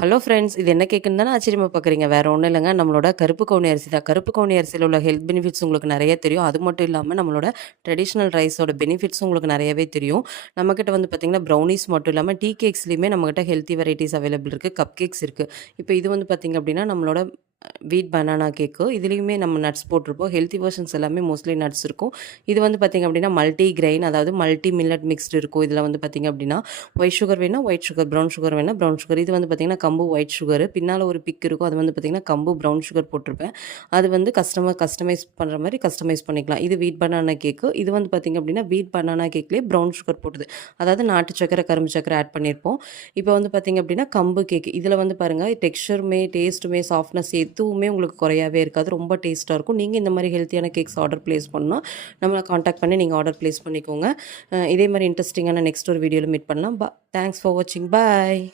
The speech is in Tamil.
ஹலோ ஃப்ரெண்ட்ஸ், இது என்ன கேக்குன்னு தானே ஆச்சரியமா பார்க்குறீங்க. வேற ஒண்ணும் இல்லங்க. நம்மளோட கருப்பு கவுனி அரிசி தான். கருப்பு கவுனி அரிசியில உள்ள ஹெல்த் பெனிஃபிட்ஸ் உங்களுக்கு நெறைய தெரியும். அது மட்டும் இல்லாம நம்மளோட ட்ரெடிஷனல் ரைஸோட பெனிஃபிட்ஸும் உங்களுக்கு நெறையவே தெரியும். நம்மகிட்ட வந்து பார்த்தீங்கன்னா, ப்ரௌனீஸ் மட்டும் இல்லாம டீ கேக்ஸ்லயுமே நம்மகிட்ட ஹெல்த்தி வெரைட்டீஸ் அவைலபிள் இருக்கு. கப் கேக்ஸ் இருக்கு. இப்ப இது வந்து பார்த்தீங்க அப்டின்னா, நம்மளோட வீட் பனானா கேக்கு. இதுலயுமே நம்ம நட்ஸ் போட்டிருப்போம். ஹெல்த்தி வெர்ஷன்ஸ் எல்லாமே மோஸ்ட்லி நட்ஸ் இருக்கும். இது வந்து பார்த்தீங்க அப்டின்னா, மல்டி கிரெயின் அதாவது மல்டி மில்லட் மிக்ஸ்டு இருக்கும். இதுல வந்து பார்த்தீங்க அப்டின்னா, ஒயிட் சுகர் வேணா ஒயிட் சுகர், ப்ரவுன் சுகர் வேணா ப்ரவுன் சுகர். இது வந்து பார்த்தீங்கன்னா, கம்பு ஒயிட் சுகர். பின்னால ஒரு பிக் இருக்கும். அது வந்து பார்த்தீங்கன்னா, கம்பு ப்ரவுன் சுகர் போட்டிருப்பேன். அது வந்து கஸ்டமைஸ் பண்ற மாரி கஸ்டமைஸ் பண்ணிக்கலாம். இது வீட் பனானா கேக்கு. இது வந்து பார்த்தீங்க அப்டின்னா, வீட் பனானா கேக்லயே ப்ரவுன் சுகர் போட்டது. அதாவது நாட்டு சர்க்கரை, கரும்பு சர்க்கரை ஆட் பண்ணியிருப்போம். இப்போ வந்து பார்த்தீங்க அப்டின்னா, கம்பு கேக். இதுல வந்து பாருங்க டெக்ஸ்சருமே, டேஸ்ட்டுமே, சாஃப்ட்னஸ் எதுவுமே உங்களுக்கு குறையவே இருக்காது. ரொம்ப டேஸ்ட்டா இருக்கும். நீங்க இந்த மாரி ஹெல்த்தியான கேக்ஸ் ஆர்டர் பிளேஸ் பண்ணா, நம்மள கான்டாக்ட் பண்ணி நீங்க ஆர்டர் பிளேஸ் பண்ணிக்கோங்க. இதே மாரி இன்ட்ரஸ்டிங்கான நெக்ஸ்ட் ஒரு வீடியோல மீட் பண்ணலாம். தேங்க்ஸ் ஃபார் வாட்சிங். பாய்.